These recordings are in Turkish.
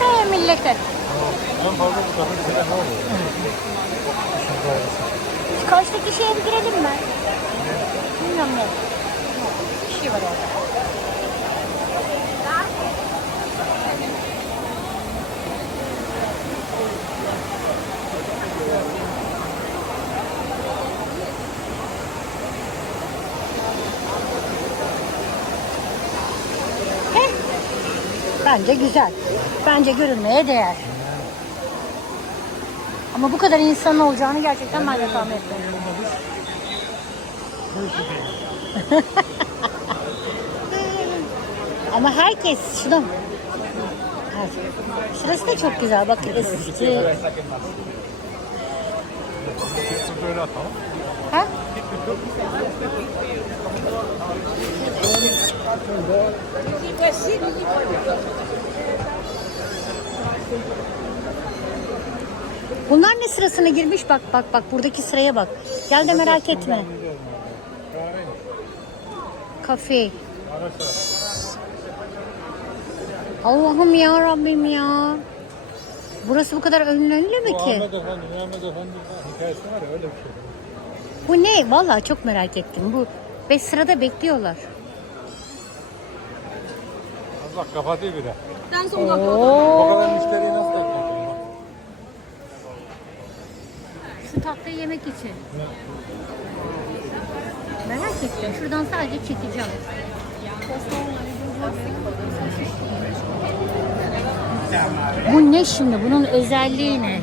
He millete. En fazla bu kadar bir sene ne oluyor? Karşıdaki şeye bir girelim mi? Bilmiyorum. Bir şey var orada. Bence güzel. Bence görülmeye değer. Ama bu kadar insanın olacağını gerçekten ben de tahmin etmiyorum. Ama herkes Herkes. Şurası da çok güzel. Bak eski. Ha? Bunlar ne sırasına girmiş? Bak bak bak buradaki sıraya bak. Gel de merak etme. Kafe. Allah'ım ya Rabbim ya. Burası bu kadar önlü mü Bu ki? Ahmet Efendi, Mehmet Efendi hikayesi var ya öyle bir şey. Bu ne? Vallahi çok merak ettim. Bu ve sırada bekliyorlar. Allah kapatıyor bir de. O Oo. kadar yemek için. Merak ettim. Şuradan sadece çekeceğim. Bu ne şimdi? Bunun özelliği ne?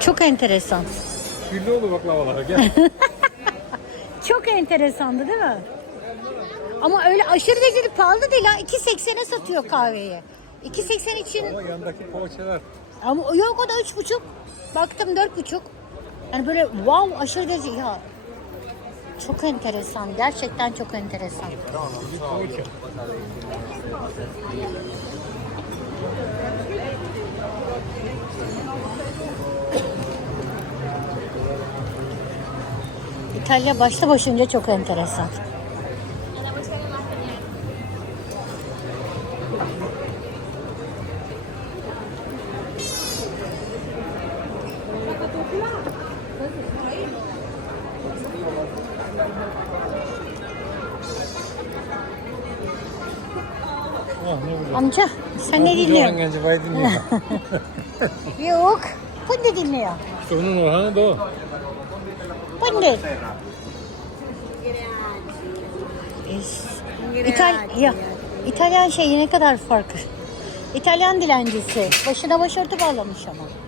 Çok enteresan. Güllüoğlu baklavalara gel. Çok enteresandı değil mi? Ama öyle aşırı derecede pahalı değil ha. 2.80'e satıyor kahveyi. 2.80 için o yandaki poğaçalar. ama yok o da üç buçuk. Baktım dört buçuk. Yani böyle wow aşırı derece ya. Çok enteresan. Gerçekten çok enteresan. İtalya başta başınca çok enteresan. Ne. Amca sen ne dinliyorsun? Yok. Pındi dinliyor. İşte bunun Orhan'ı da o. Pındi. İtalya. İtalyan şeyi ne kadar farklı. İtalyan dilencisi. Başına başörtü bağlamış ama.